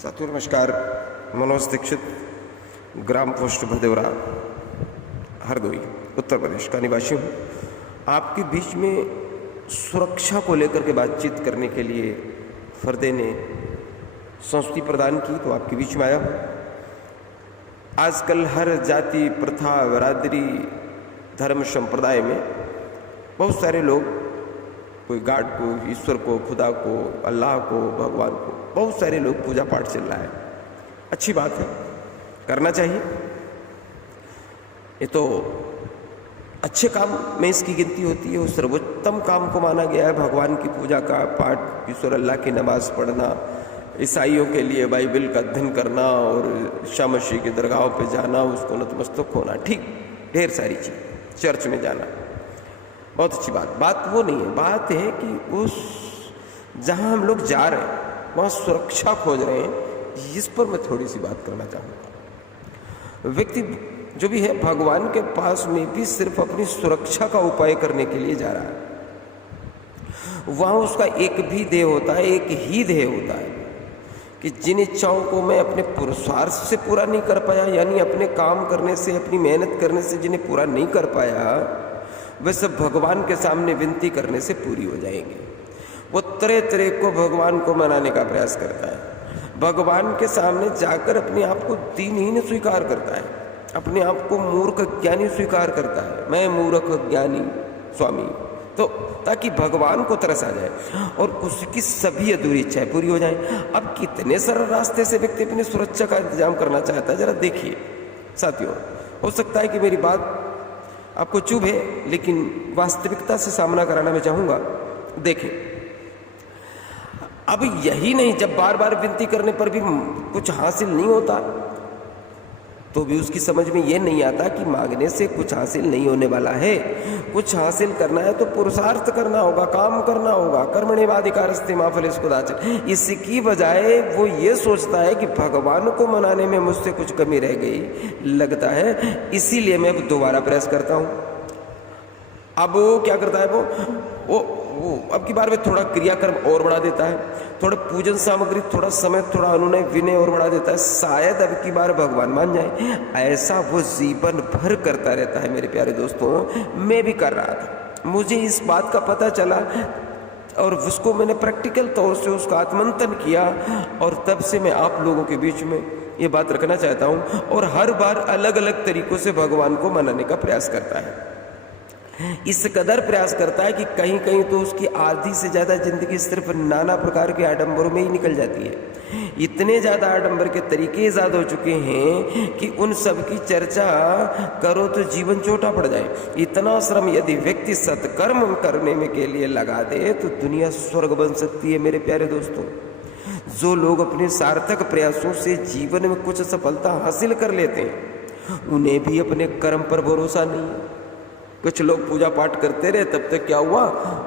साथियों नमस्कार। मनोज दीक्षित, ग्राम पोस्ट भदेवरा, हरदोई, उत्तर प्रदेश का निवासी हूँ। आपके बीच में सुरक्षा को लेकर के बातचीत करने के लिए फरदे ने संस्कृति प्रदान की, तो आपके बीच में आया हूँ। आजकल हर जाति, प्रथा, बरादरी, धर्म, संप्रदाय में बहुत सारे लोग, कोई गॉड को, ईश्वर को, खुदा को, अल्लाह को, भगवान को, बहुत सारे लोग पूजा पाठ चल रहा है। अच्छी बात है, करना चाहिए। ये तो अच्छे काम में इसकी गिनती होती है। उस सर्वोत्तम काम को माना गया है भगवान की पूजा का पाठ, ईश्वर अल्लाह की नमाज पढ़ना, ईसाइयों के लिए बाइबल का अध्ययन करना और ईसा मसीह की दरगाहों पे जाना, उसको नतमस्तक होना, ठीक, ढेर सारी चीज़, चर्च में जाना, बहुत अच्छी बात वो नहीं है। बात है कि उस जहाँ हम लोग जा रहे हैं वहाँ सुरक्षा खोज रहे हैं, इस पर मैं थोड़ी सी बात करना चाहूँगा। व्यक्ति जो भी है भगवान के पास में भी सिर्फ अपनी सुरक्षा का उपाय करने के लिए जा रहा है। वहाँ उसका एक भी ध्येय होता है, एक ही ध्येय होता है कि जिन इच्छाओं को मैं अपने पुरुषार्थ से पूरा नहीं कर पाया, यानी अपने काम करने से, अपनी मेहनत करने से जिन्हें पूरा नहीं कर पाया, वे सब भगवान के सामने विनती करने से पूरी हो जाएंगे। वो तरह तरह को भगवान को मनाने का प्रयास करता है, भगवान के सामने जाकर अपने आप को दीनहीन स्वीकार करता है, अपने आप को मूर्ख ज्ञानी स्वीकार करता है, मैं मूर्ख ज्ञानी स्वामी, तो ताकि भगवान को तरस आ जाए और उसकी सभी अधूरी इच्छाएं पूरी हो जाएं। अब कितने सरल रास्ते से व्यक्ति अपनी सुरक्षा का इंतजाम करना चाहता है, जरा देखिए साथियों। हो सकता है कि मेरी बात आपको चुभे, लेकिन वास्तविकता से सामना कराना मैं चाहूँगा। देखें, अब यही नहीं, जब बार बार विनती करने पर भी कुछ हासिल नहीं होता तो भी उसकी समझ में ये नहीं आता कि मांगने से कुछ हासिल नहीं होने वाला है। कुछ हासिल करना है तो पुरुषार्थ करना होगा, काम करना होगा। कर्मण्येवाधिकारस्ते मा फलेषु कदाचन। इसकी बजाय वो ये सोचता है कि भगवान को मनाने में मुझसे कुछ कमी रह गई लगता है, इसीलिए मैं अब दोबारा प्रयास करता हूँ। अब वो क्या करता है, वो अब की बार में थोड़ा क्रियाकर्म और बढ़ा देता है, थोड़ा पूजन सामग्री, थोड़ा समय, थोड़ा अनुनय विनय और बढ़ा देता है, शायद अब की बार भगवान मान जाए। ऐसा वो जीवन भर करता रहता है। मेरे प्यारे दोस्तों, मैं भी कर रहा था, मुझे इस बात का पता चला और उसको मैंने प्रैक्टिकल तौर से उसका आत्मंथन किया, और तब से मैं आप लोगों के बीच में ये बात रखना चाहता हूँ। और हर बार अलग अलग तरीकों से भगवान को मनाने का प्रयास करता है। इस कदर प्रयास करता है कि कहीं कहीं तो उसकी आधी से ज़्यादा जिंदगी सिर्फ नाना प्रकार के आडंबरों में ही निकल जाती है। इतने ज़्यादा आडंबर के तरीके ईजाद हो चुके हैं कि उन सब की चर्चा करो तो जीवन छोटा पड़ जाए। इतना श्रम यदि व्यक्ति सत्कर्म करने में के लिए लगा दे तो दुनिया स्वर्ग बन सकती है। मेरे प्यारे दोस्तों, जो लोग अपने सार्थक प्रयासों से जीवन में कुछ सफलता हासिल कर लेते हैं, उन्हें भी अपने कर्म पर भरोसा नहीं है। कुछ लोग पूजा पाठ करते रहे, तब तक क्या हुआ,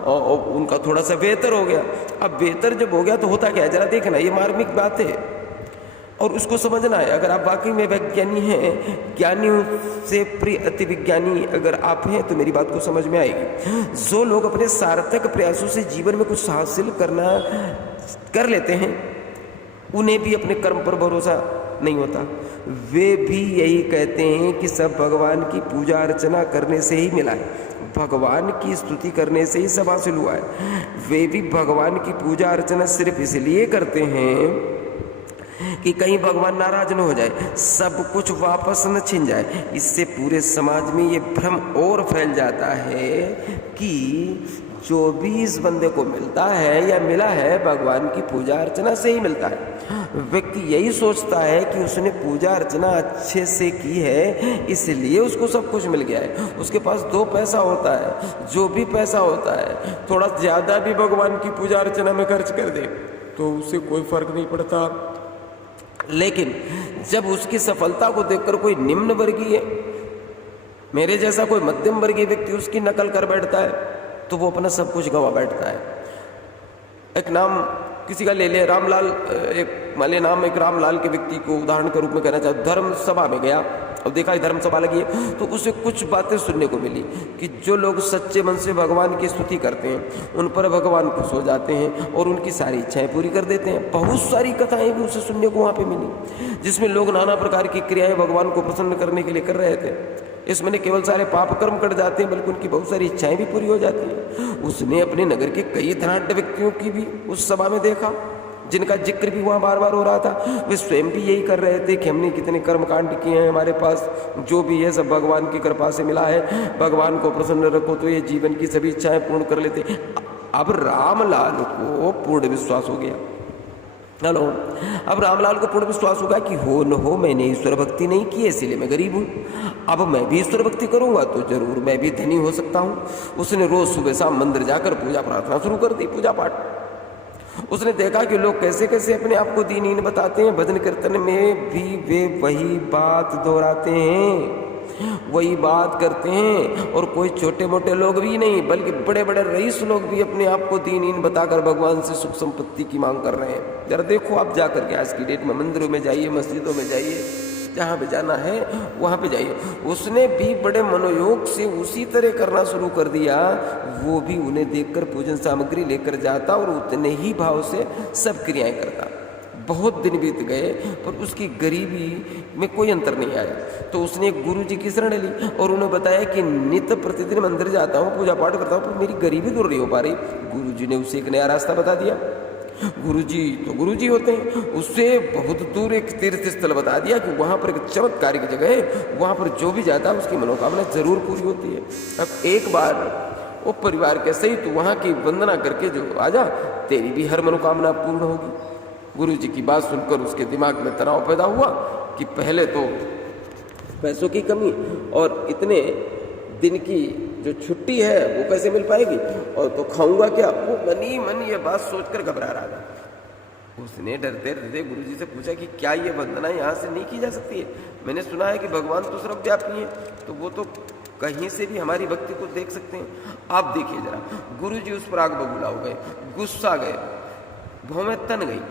और उनका थोड़ा सा बेहतर हो गया। अब बेहतर जब हो गया तो होता क्या है, जरा देखना, ये मार्मिक बात है और उसको समझना है। अगर आप वाकई में वैज्ञानी हैं, ज्ञानियों से प्रिय अति विज्ञानी अगर आप हैं, तो मेरी बात को समझ में आएगी। जो लोग अपने सार्थक प्रयासों से जीवन में कुछ हासिल कर लेते हैं, उन्हें भी अपने कर्म पर भरोसा नहीं होता। वे भी यही कहते हैं कि सब भगवान की पूजा अर्चना करने से ही मिला है, भगवान की स्तुति करने से ही सब हासिल हुआ है। वे भी भगवान की पूजा अर्चना सिर्फ इसलिए करते हैं कि कहीं भगवान नाराज न हो जाए, सब कुछ वापस न छिन जाए। इससे पूरे समाज में ये भ्रम और फैल जाता है कि जो भी इस बंदे को मिलता है या मिला है, भगवान की पूजा अर्चना से ही मिलता है। व्यक्ति यही सोचता है कि उसने पूजा अर्चना अच्छे से की है, इसलिए उसको सब कुछ मिल गया है। उसके पास दो पैसा होता है, जो भी पैसा होता है थोड़ा ज़्यादा भी भगवान की पूजा अर्चना में खर्च कर दे तो उसे कोई फर्क नहीं पड़ता। लेकिन जब उसकी सफलता को देखकर कोई निम्न वर्गीय, मेरे जैसा कोई मध्यम वर्गीय व्यक्ति उसकी नकल कर बैठता है, तो वो अपना सब कुछ गंवा बैठता है। एक नाम किसी का ले लिया, रामलाल, एक मान लिया नाम, एक रामलाल के व्यक्ति को उदाहरण के रूप में कहना चाहता, धर्म सभा में गया और देखा धर्म सभा लगी है, तो उसे कुछ बातें सुनने को मिली कि जो लोग सच्चे मन से भगवान की स्तुति करते हैं उन पर भगवान खुश हो जाते हैं और उनकी सारी इच्छाएं पूरी कर देते हैं। बहुत सारी कथाएं भी उसे सुनने को वहाँ पे मिली, जिसमें लोग नाना प्रकार की क्रियाएं भगवान को प्रसन्न करने के लिए कर रहे थे। इसमें न केवल सारे पाप कर्म कट जाते हैं बल्कि उनकी बहुत सारी इच्छाएं भी पूरी हो जाती हैं। उसने अपने नगर के कई धनाढ्य व्यक्तियों की भी उस सभा में देखा, जिनका जिक्र भी वहाँ बार बार हो रहा था। वे स्वयं भी यही कर रहे थे कि हमने कितने कर्मकांड किए हैं, हमारे पास जो भी है सब भगवान की कृपा से मिला है, भगवान को प्रसन्न रखो तो ये जीवन की सभी इच्छाएं पूर्ण कर लेते। अब रामलाल को पूर्ण विश्वास हो गया। हेलो, अब रामलाल को पूर्ण विश्वास होगा कि हो न हो मैंने ईश्वर भक्ति नहीं की, इसलिए मैं गरीब हूँ। अब मैं भी ईश्वर भक्ति करूंगा तो जरूर मैं भी धनी हो सकता हूँ। उसने रोज सुबह शाम मंदिर जाकर पूजा प्रार्थना शुरू कर दी, पूजा पाठ। उसने देखा कि लोग कैसे कैसे अपने आप को दीनहीन बताते हैं, भजन कीर्तन में भी वे वही बात दोहराते हैं, वही बात करते हैं। और कोई छोटे मोटे लोग भी नहीं बल्कि बड़े बड़े रईस लोग भी अपने आप को दीनहीन बताकर भगवान से सुख संपत्ति की मांग कर रहे हैं। जरा देखो आप जाकर के आज की डेट में मंदिरों में जाइए, मस्जिदों में जाइए, जहाँ पे जाना है वहाँ पे जाइए। उसने भी बड़े मनोयोग से उसी तरह करना शुरू कर दिया। वो भी उन्हें देखकर पूजन सामग्री लेकर जाता और उतने ही भाव से सब क्रियाएं करता। बहुत दिन बीत गए पर उसकी गरीबी में कोई अंतर नहीं आया। तो उसने एक गुरु जी की शरण ली और उन्हें बताया कि नित्य प्रतिदिन मंदिर जाता हूँ, पूजा पाठ करता हूँ, पर मेरी गरीबी दूर नहीं हो पा रही। गुरु जी ने उसे एक नया रास्ता बता दिया। गुरुजी तो गुरुजी होते हैं, उससे बहुत दूर एक तीर्थ स्थल बता दिया कि वहां पर एक चमत्कारिक जगह है, वहां पर जो भी जाता है उसकी मनोकामना जरूर पूरी होती है। अब एक बार वो परिवार के सहित वहां की वंदना करके जो आजा, तेरी भी हर मनोकामना पूर्ण होगी। गुरुजी की बात सुनकर उसके दिमाग में तनाव पैदा हुआ कि पहले तो पैसों की कमी और इतने दिन की जो छुट्टी है वो कैसे मिल पाएगी, और तो खाऊंगा क्या। वो मनी मन ये बात सोचकर घबरा रहा था। उसने डरते डरते गुरुजी से पूछा कि क्या ये वंदना यहाँ से नहीं की जा सकती है? मैंने सुना है कि भगवान तो सर्वव्यापी है, तो वो तो कहीं से भी हमारी भक्ति को देख सकते हैं। आप देखिए जरा। गुरुजी उस पर आग बबूला हो गए, गुस्सा गए, भौं में तन गई।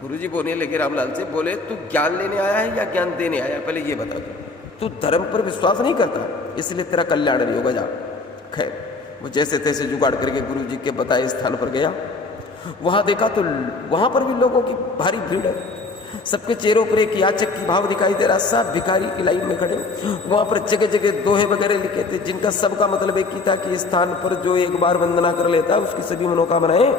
गुरुजी बोलने लगे रामलाल से, बोले तू ज्ञान लेने आया है या ज्ञान देने आया है, पहले ये बता दो। तू धर्म पर विश्वास नहीं करता इसलिए तेरा कल्याण नहीं होगा, जा। खैर वो जैसे तैसे जुगाड़ करके गुरुजी के बताए स्थान पर गया। वहां देखा तो वहां पर भी लोगों की भारी भीड़ है। सबके चेहरों पर एक याचक की भाव दिखाई दे रहा। सब भिखारी की लाइन में खड़े। वहां पर जगह जगह दोहे वगैरह लिखे थे, जिनका सबका मतलब एक ही था कि इस स्थान पर जो एक बार वंदना कर लेता है उसकी सभी मनोकामनाएं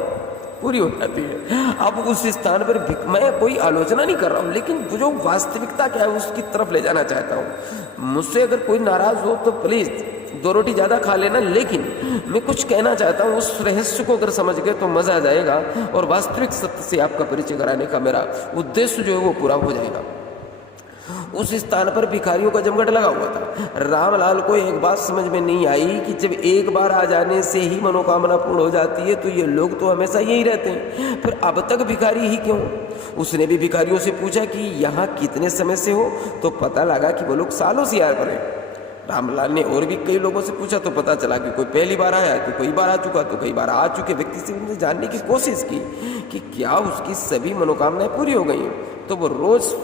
पूरी हो जाती है। अब उस स्थान पर मैं कोई आलोचना नहीं कर रहा हूँ, लेकिन जो वास्तविकता क्या है उसकी तरफ ले जाना चाहता हूँ। मुझसे अगर कोई नाराज हो तो प्लीज 2 रोटी ज्यादा खा लेना, लेकिन मैं कुछ कहना चाहता हूँ। उस रहस्य को अगर समझ गए तो मजा आ जाएगा और वास्तविक सत्य से आपका परिचय कराने का मेरा उद्देश्य जो है वो पूरा हो जाएगा। उस स्थान पर भिखारियों का जमघट लगा हुआ था। रामलाल को एक बात समझ में नहीं आई कि जब एक बार आ जाने से ही मनोकामना पूर्ण हो जाती है तो ये लोग तो हमेशा यही रहते हैं, फिर अब तक भिखारी ही क्यों? उसने भी भिखारियों से पूछा कि यहाँ कितने समय से हो, तो पता लगा कि वो लोग सालों से आए पड़े। रामलाल ने और भी कई लोगों से पूछा तो पता चला कि कोई पहली बार आया, तो कई बार आ चुका, तो कई बार आ चुके व्यक्ति से उनसे जानने की कोशिश की कि क्या उसकी सभी मनोकामनाएं पूरी हो गई हैं। तो वो रोज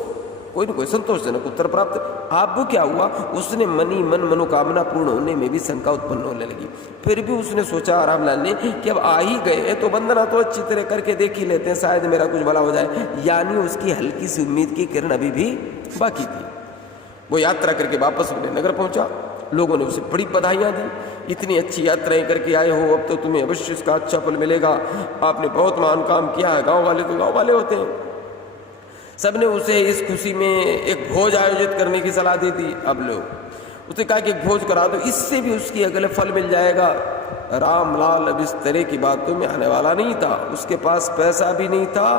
कोई न कोई संतोषजनक उत्तर प्राप्त। अब क्या हुआ, उसने मनी मन मनोकामना पूर्ण होने में भी शंका उत्पन्न होने लगी। फिर भी उसने सोचा रामलाल ने कि अब आ ही गए तो वंदना तो अच्छी तरह करके देख ही लेते हैं, शायद मेरा कुछ भला हो जाए। यानी उसकी हल्की सी उम्मीद की किरण अभी भी बाकी थी। वो यात्रा करके वापस अपने नगर पहुंचा। लोगों ने उसे बड़ी बधाइयां दी, इतनी अच्छी यात्राएं करके आए हो, अब तो तुम्हें अवश्य इसका अच्छा फल मिलेगा, आपने बहुत महान काम किया है। गाँव वाले तो गाँव वाले होते हैं। सबने उसे इस खुशी में एक भोज आयोजित करने की सलाह दी थी। अब लोग उसने कहा कि एक भोज करा दो, इससे भी उसकी अगले फल मिल जाएगा। रामलाल अब इस तरह की बातों में आने वाला नहीं था। उसके पास पैसा भी नहीं था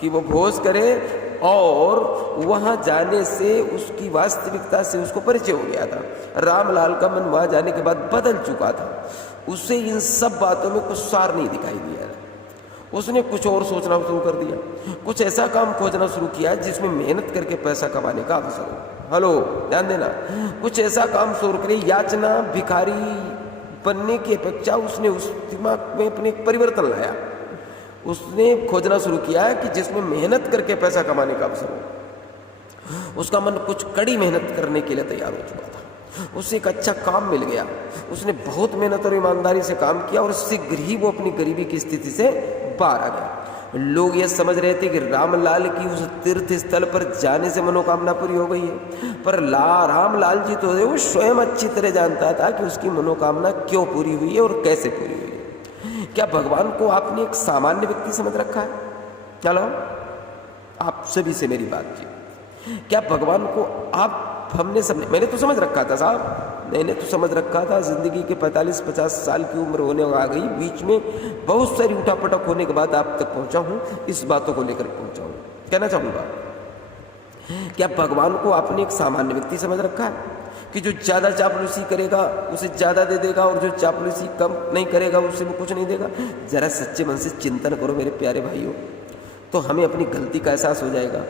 कि वो भोज करे, और वहां जाने से उसकी वास्तविकता से उसको परिचय हो गया था। रामलाल का मन वहां जाने के बाद बदल चुका था। उसे इन सब बातों में कुछ सार नहीं दिखाई दिया। उसने कुछ और सोचना शुरू कर दिया, कुछ ऐसा काम खोजना शुरू किया जिसमें मेहनत करके पैसा कमाने का अवसर हो। हेलो, ध्यान देना, कुछ ऐसा काम शुरू करे। याचना भिखारी बनने की अपेक्षा उसने उस दिमाग में अपने एक परिवर्तन लाया। उसने खोजना शुरू किया कि जिसमें मेहनत करके पैसा कमाने का अवसर हो। उसका मन कुछ कड़ी मेहनत करने के लिए तैयार हो चुका था। उसे एक अच्छा काम मिल गया, उसने बहुत मेहनत और ईमानदारी से काम किया और शीघ्र ही वो अपनी गरीबी की स्थिति से बाहर आ गया। लोग ये समझ रहे थे कि रामलाल की उस तीर्थ स्थल पर जाने से मनोकामना पूरी हो गई है, पर रामलाल जी तो वो स्वयं अच्छी तरह जानता था कि उसकी मनोकामना क्यों पूरी हुई है और कैसे पूरी हुई है। क्या भगवान को आपने एक सामान्य व्यक्ति समझ रखा है? चलो आप सभी से मेरी बात जी, क्या भगवान को मैंने तो समझ रखा था साहब, मैंने तो समझ रखा था। जिंदगी के 45-50 साल की उम्र होने आ गई, बीच में बहुत सारी उठापटक होने के बाद आप तक पहुंचा हूं, इस बातों को लेकर पहुंचा हूं। कहना चाहूंगा, क्या भगवान को आपने एक सामान्य व्यक्ति समझ रखा है कि जो ज्यादा चापलूसी करेगा उसे ज्यादा दे देगा और जो चापलूसी कम नहीं करेगा उससे वो कुछ नहीं देगा? जरा सच्चे मन से चिंतन करो मेरे प्यारे भाइयों, तो हमें अपनी गलती का एहसास हो जाएगा।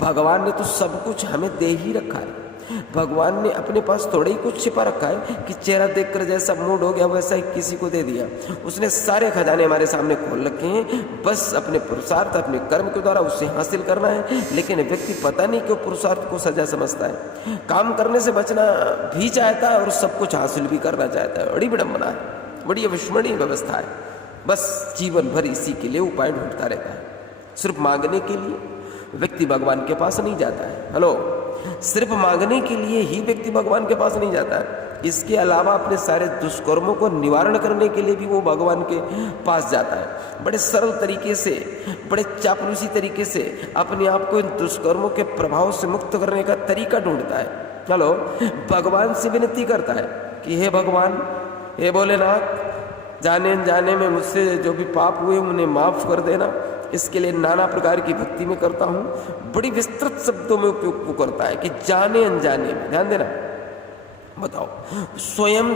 भगवान ने तो सब कुछ हमें दे ही रखा है। भगवान ने अपने पास थोड़ा ही कुछ छिपा रखा है कि चेहरा देखकर जैसा मूड हो गया वैसा ही किसी को दे दिया। उसने सारे खजाने हमारे सामने खोल रखे हैं, बस अपने पुरुषार्थ अपने कर्म के द्वारा उससे हासिल करना है। लेकिन व्यक्ति पता नहीं क्यों पुरुषार्थ को सजा समझता है, काम करने से बचना भी चाहता है और सब कुछ हासिल भी करना चाहता है। बड़ी विडंबना है, बड़ी अविस्मरणीय व्यवस्था है। बस जीवन भर इसी के लिए उपाय ढूंढता रहता है। सिर्फ मांगने के लिए व्यक्ति भगवान के पास नहीं जाता है। हेलो, सिर्फ मांगने के लिए ही व्यक्ति भगवान के पास नहीं जाता है। इसके अलावा अपने सारे दुष्कर्मों को निवारण करने के लिए भी वो भगवान के पास जाता है। बड़े सरल तरीके से, बड़े चापलूसी तरीके से अपने आप को इन दुष्कर्मों के प्रभाव से मुक्त करने का तरीका ढूंढता है। चलो, भगवान से विनती करता है कि हे भगवान, हे भोलेनाथ, जाने अनजाने में मुझसे जो भी पाप हुए उन्हें माफ कर देना। इसके लिए नाना प्रकार की भक्ति में करता हूं। बड़ी विस्तृत शब्दों में उपयोग वो करता है कि जाने अनजाने में। ध्यान देना, बताओ, स्वयं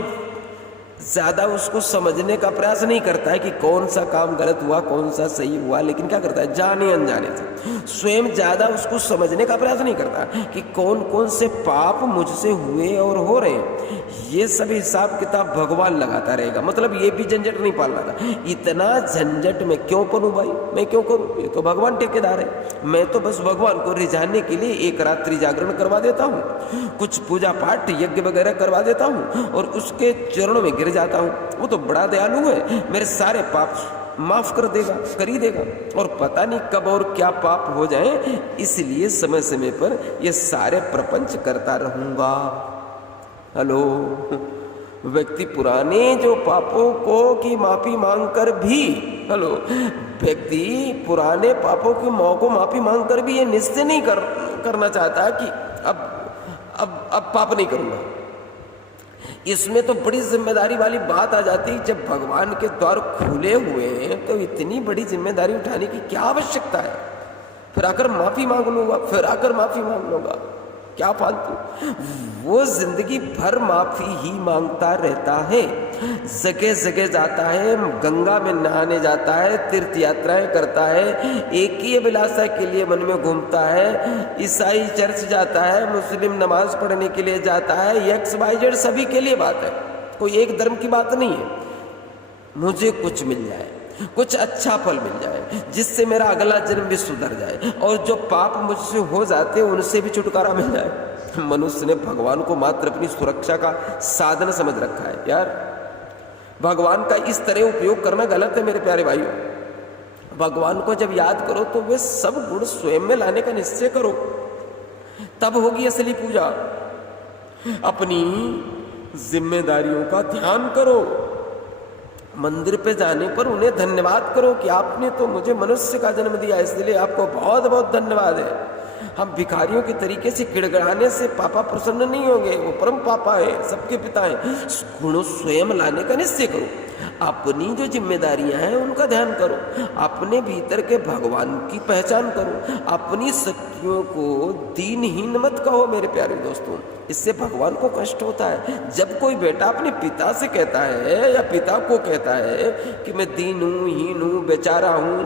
ज्यादा उसको समझने का प्रयास नहीं करता है कि कौन सा काम गलत हुआ कौन सा सही हुआ, लेकिन क्या करता है, जाने अनजाने से स्वयं ज्यादा उसको समझने का प्रयास नहीं करता कि कौन कौन से पाप मुझसे हुए और हो रहे हैं। ये सब हिसाब किताब भगवान लगाता रहेगा। मतलब ये भी झंझट नहीं पालना था। इतना झंझट में क्यों पड़ूं भाई, मैं क्यों करूं? ये तो भगवान ठेकेदार है। मैं तो बस भगवान को रिझाने के लिए एक रात्रि जागरण करवा देता हूँ, कुछ पूजा पाठ यज्ञ वगैरह करवा देता हूँ और उसके चरणों में गिर जाता हूँ। वो तो बड़ा दयालु है, मेरे सारे पाप माफ कर देगा, कर ही देगा। और पता नहीं कब और क्या पाप हो जाए, इसलिए समय समय पर ये सारे प्रपंच करता रहूंगा। हेलो, व्यक्ति पुराने जो पापों को की माफी मांगकर भी, हेलो, व्यक्ति पुराने पापों की को माफी मांगकर भी ये निश्चय नहीं करना चाहता कि अब पाप नहीं करूंगा। इसमें तो बड़ी जिम्मेदारी वाली बात आ जाती है। जब भगवान के द्वार खुले हुए हैं तो इतनी बड़ी जिम्मेदारी उठाने की क्या आवश्यकता है? फिर आकर माफी मांग लूंगा, फिर आकर माफी मांग लूंगा, क्या फालतू। वो जिंदगी भर माफी ही मांगता रहता है, जगह जगह जाता है, गंगा में नहाने जाता है, तीर्थ यात्राएं करता है, एक ही अभिलाषा के लिए मन में घूमता है। ईसाई चर्च जाता है, मुस्लिम नमाज पढ़ने के लिए जाता है, XYZ सभी के लिए बात है, कोई एक धर्म की बात नहीं है। मुझे कुछ मिल जाए, कुछ अच्छा फल मिल जाए, जिससे मेरा अगला जन्म भी सुधर जाए और जो पाप मुझसे हो जाते हैं उनसे भी छुटकारा मिल जाए। मनुष्य ने भगवान को मात्र अपनी सुरक्षा का साधन समझ रखा है। यार, भगवान का इस तरह उपयोग करना गलत है मेरे प्यारे भाइयों। भगवान को जब याद करो तो वे सब गुण स्वयं में लाने का निश्चय करो, तब होगी असली पूजा। अपनी जिम्मेदारियों का ध्यान करो। मंदिर पे जाने पर उन्हें धन्यवाद करो कि आपने तो मुझे मनुष्य का जन्म दिया, इसलिए आपको बहुत बहुत धन्यवाद है। हम भिखारियों के तरीके से गिड़गिड़ाने से पापा प्रसन्न नहीं होंगे, वो परम पापा है, सबके पिता है। गुण स्वयं लाने का निश्चय करो। अपनी जो जिम्मेदारियां हैं उनका ध्यान करो, अपने भीतर के भगवान की पहचान करो, अपनी शक्तियों को दीनहीन मत कहो मेरे प्यारे दोस्तों। इससे भगवान को कष्ट होता है। जब कोई बेटा अपने पिता से कहता है या पिता को कहता है कि मैं दीन हूं, हीन हूं, बेचारा हूं,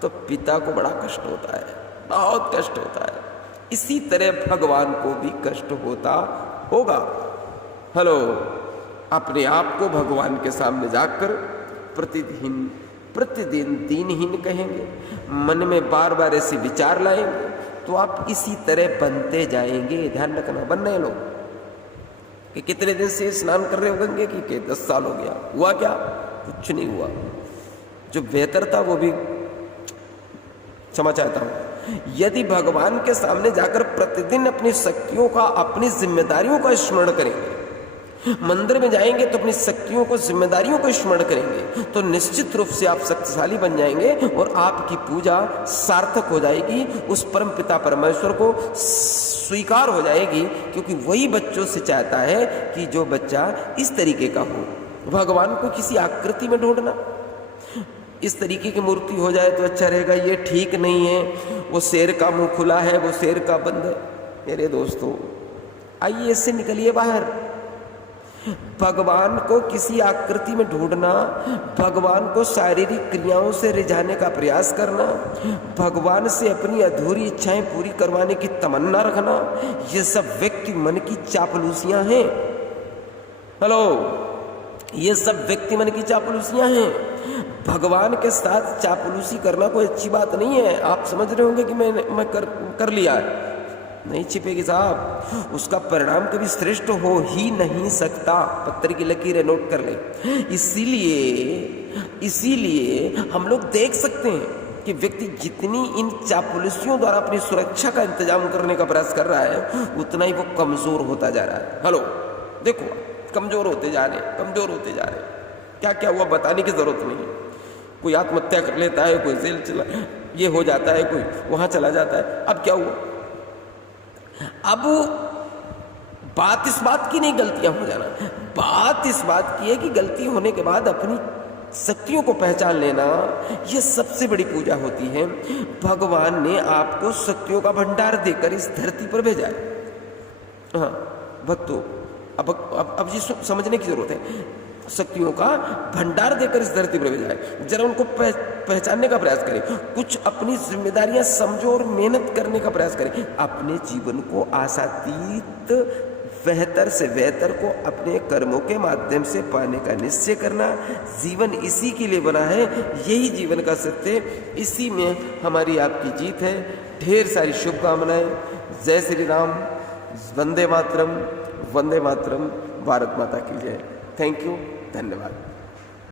तो पिता को बड़ा कष्ट होता है, बहुत कष्ट होता है। इसी तरह भगवान को भी कष्ट होता होगा। हेलो, अपने आप को भगवान के सामने जाकर प्रतिदिन प्रतिदिन दीनहीन कहेंगे, मन में बार बार ऐसे विचार लाएंगे, तो आप इसी तरह बनते जाएंगे। ध्यान रखना, बन रहे लोग कि कितने दिन से स्नान कर रहे हो गंगे की 10 साल हो गया, हुआ क्या? कुछ नहीं हुआ। जो बेहतर था वो भी क्षमा चाहता हूं। यदि भगवान के सामने जाकर प्रतिदिन अपनी शक्तियों का, अपनी जिम्मेदारियों का स्मरण करेंगे, मंदिर में जाएंगे तो अपनी शक्तियों को, जिम्मेदारियों को स्मरण करेंगे, तो निश्चित रूप से आप शक्तिशाली बन जाएंगे और आपकी पूजा सार्थक हो जाएगी, उस परम पिता परमेश्वर को स्वीकार हो जाएगी, क्योंकि वही बच्चों से चाहता है कि जो बच्चा इस तरीके का हो। भगवान को किसी आकृति में ढूंढना, इस तरीके की मूर्ति हो जाए तो अच्छा रहेगा, ये ठीक नहीं है, वो शेर का मुंह खुला है, वो शेर का बंद है। मेरे दोस्तों, आइए इससे निकलिए बाहर। भगवान को किसी आकृति में ढूंढना, भगवान को शारीरिक क्रियाओं से रिझाने का प्रयास करना, भगवान से अपनी अधूरी इच्छाएं पूरी करवाने की तमन्ना रखना, ये सब व्यक्ति मन की चापलूसियां हैं। हेलो, ये सब व्यक्ति मन की चापलूसियां हैं। भगवान के साथ चापलूसी करना कोई अच्छी बात नहीं है। आप समझ रहे होंगे कि मैं कर लिया है, नहीं छिपेगी साहब, उसका परिणाम कभी श्रेष्ठ हो ही नहीं सकता। पत्थर की लकीरें नोट कर ले। इसीलिए हम लोग देख सकते हैं कि व्यक्ति जितनी इन चापलूसियों द्वारा अपनी सुरक्षा का इंतजाम करने का प्रयास कर रहा है, उतना ही वो कमजोर होता जा रहा है। हेलो, देखो, कमजोर होते जा रहे। क्या क्या हुआ बताने की जरूरत नहीं है। कोई आत्महत्या कर लेता है, कोई जेल चला, ये हो जाता है, कोई वहां चला जाता है। अब क्या हुआ? अब बात इस बात की नहीं गलतियां हो जाना, बात इस बात की है कि गलती होने के बाद अपनी शक्तियों को पहचान लेना, यह सबसे बड़ी पूजा होती है। भगवान ने आपको शक्तियों का भंडार देकर इस धरती पर भेजा है। हाँ भक्तों, अब ये समझने की जरूरत है, शक्तियों का भंडार देकर इस धरती पर भेजा है। जरा उनको पहचानने का प्रयास करें, कुछ अपनी जिम्मेदारियां समझो और मेहनत करने का प्रयास करें। अपने जीवन को आशातीत, बेहतर से बेहतर को अपने कर्मों के माध्यम से पाने का निश्चय करना। जीवन इसी के लिए बना है, यही जीवन का सत्य, इसी में हमारी आपकी जीत है। ढेर सारी शुभकामनाएं। जय श्री राम, वंदे मातरम, वंदे मातरम, भारत माता की जय। थैंक यू, धन्यवाद।